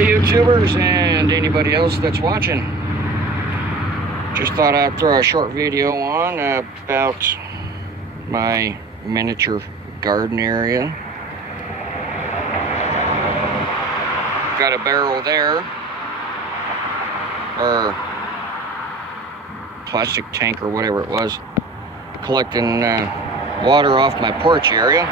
YouTubers and anybody else that's watching. Just thought I'd throw a short video on about my miniature garden area. Got a barrel there, or plastic tank or whatever it was, collecting water off my porch area.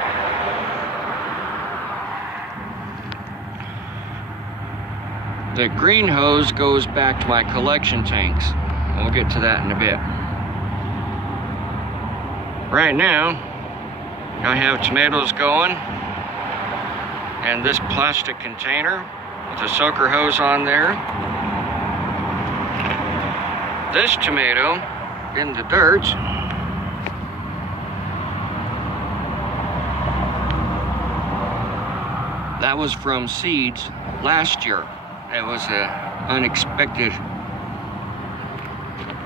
The green hose goes back to my collection tanks. We'll get to that in a bit. Right now, I have tomatoes going, and this plastic container with a soaker hose on there. This tomato in the dirt. That was from seeds last year. It was an unexpected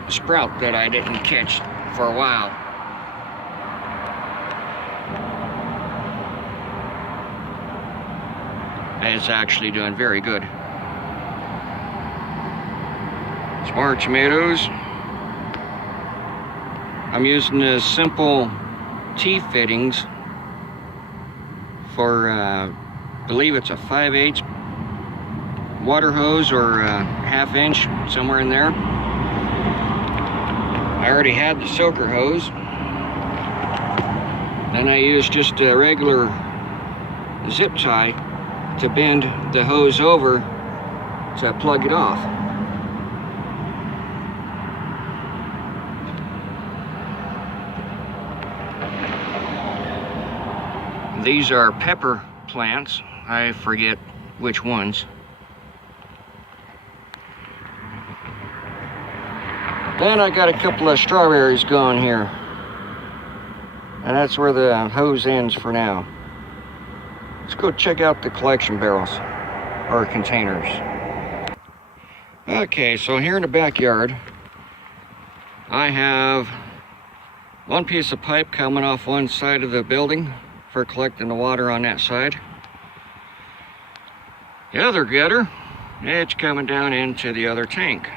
sprout that I didn't catch for a while. It's actually doing very good. Some more tomatoes. I'm using the simple T-fittings for, I believe it's a 5/8 water hose or a 1/2 inch, somewhere in there. I already had the soaker hose. Then I used just a regular zip tie to bend the hose over to plug it off. These are pepper plants. I forget which ones. Then I got a couple of strawberries going here. And that's where the hose ends for now. Let's go check out the collection barrels, or containers. Okay, so here in the backyard, I have one piece of pipe coming off one side of the building for collecting the water on that side. The other gutter, it's coming down into the other tank.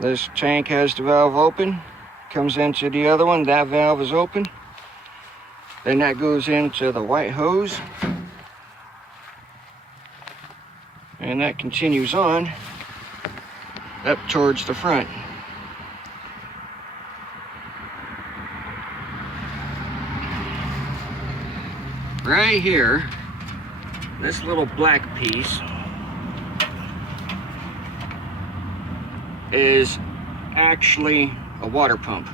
This tank has the valve open, comes into the other one, that valve is open. Then that goes into the white hose. And that continues on up towards the front. Right here, this little black piece is actually a water pump.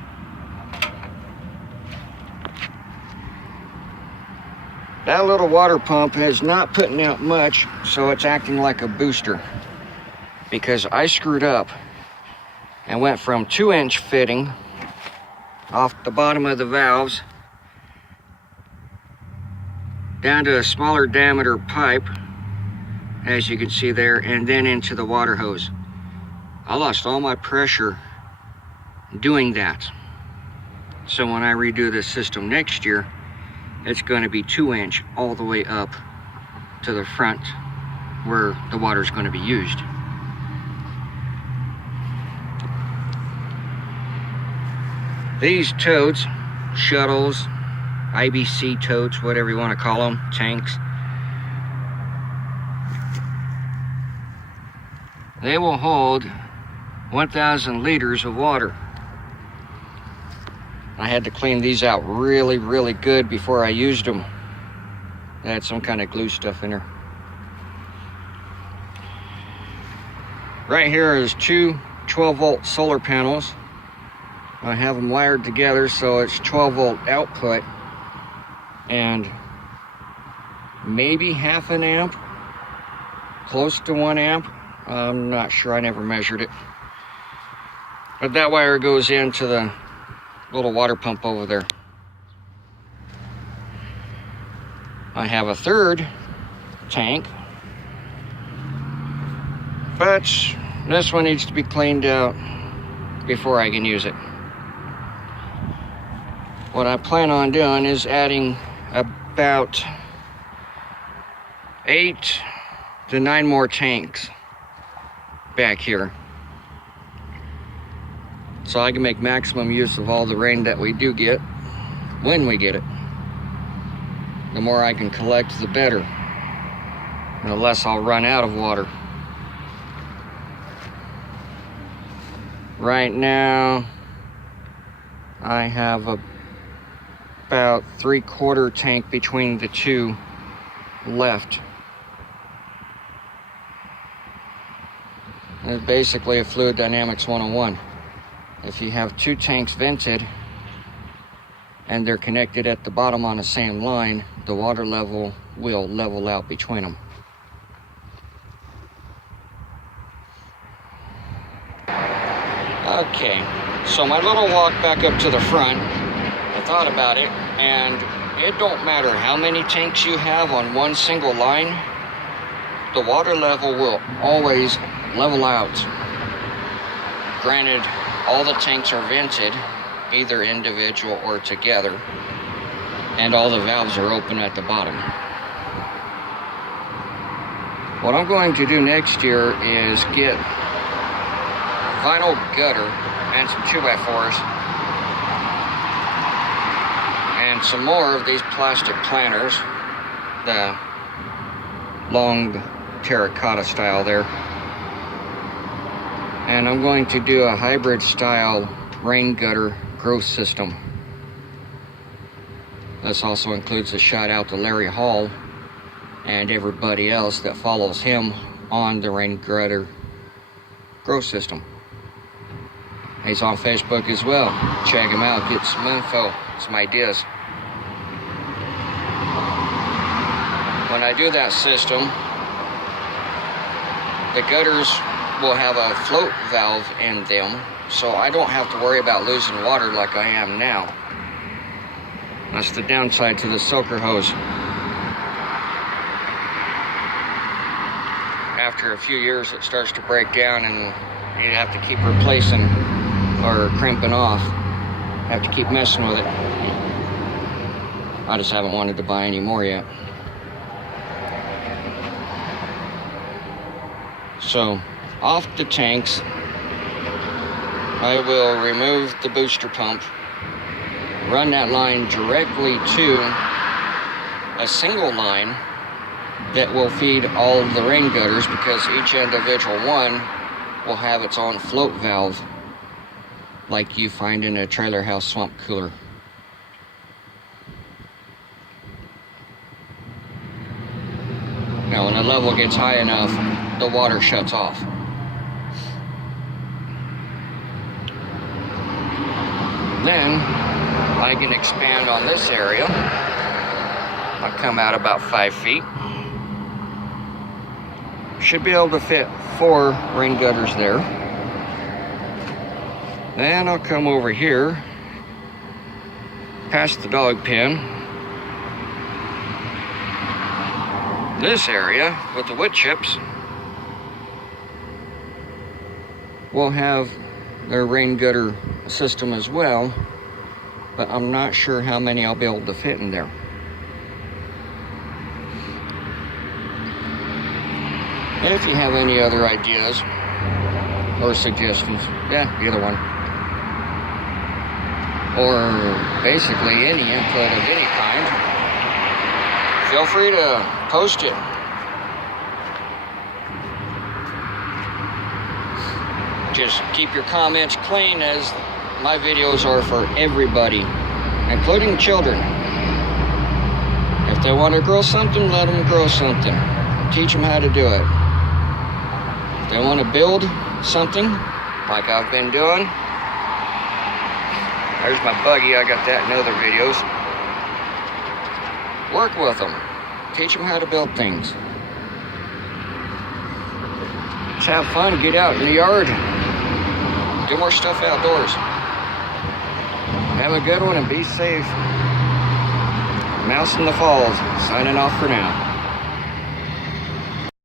That little water pump is not putting out much, so it's acting like a booster, because I screwed up and went from 2-inch fitting off the bottom of the valves down to a smaller diameter pipe, as you can see there, and then into the water hose. I lost all my pressure doing that. So when I redo this system next year, it's going to be 2-inch all the way up to the front where the water is going to be used. These totes, shuttles, IBC totes, whatever you want to call them, tanks, they will hold 1,000 liters of water. I had to clean these out really, really good before I used them. They had some kind of glue stuff in there. Right here is two 12-volt solar panels. I have them wired together so it's 12-volt output and maybe 1/2 amp, close to 1 amp. I'm not sure, I never measured it. But that wire goes into the little water pump over there. I have a third tank, but this one needs to be cleaned out before I can use it. what I plan on doing is adding about 8 to 9 more tanks back here, so I can make maximum use of all the rain that we do get when we get it. The more I can collect, the better, and the less I'll run out of water. Right now I have about 3/4 tank between the two left. It's basically a fluid dynamics 101. If you have 2 tanks vented and they're connected at the bottom on the same line, the water level will level out between them. Okay, so my little walk back up to the front, I thought about it, and it don't matter how many tanks you have on one single line, the water level will always level out. Granted, all the tanks are vented, either individual or together, and all the valves are open at the bottom. What I'm going to do next year is get vinyl gutter and some 2x4s and some more of these plastic planters, the long terracotta style there. And I'm going to do a hybrid style rain gutter growth system. This also includes a shout out to Larry Hall and everybody else that follows him on the rain gutter growth system. He's on Facebook as well. Check him out, get some info, some ideas. When I do that system, the gutters will have a float valve in them, so I don't have to worry about losing water like I am now. That's the downside to the soaker hose. After a few years it starts to break down and you have to keep replacing or crimping off. Have to keep messing with it. I just haven't wanted to buy any more yet. So off the tanks, I will remove the booster pump, run that line directly to a single line that will feed all of the rain gutters, because each individual one will have its own float valve like you find in a trailer house swamp cooler. Now when the level gets high enough, the water shuts off. Then I can expand on this area. I'll come out about 5 feet. Should be able to fit 4 rain gutters there. Then I'll come over here, past the dog pen. This area with the wood chips will have their rain gutter system as well, but I'm not sure how many I'll be able to fit in there. If you have any other ideas or suggestions, yeah, either one. Or basically any input of any kind, feel free to post it. Just keep your comments clean, as my videos are for everybody, including children. If they want to grow something, let them grow something. Teach them how to do it. If they want to build something, like I've been doing, there's my buggy, I got that in other videos. Work with them. Teach them how to build things. Just have fun, get out in the yard. Do more stuff outdoors. Have a good one and be safe. Mouse in the Falls, signing off for now.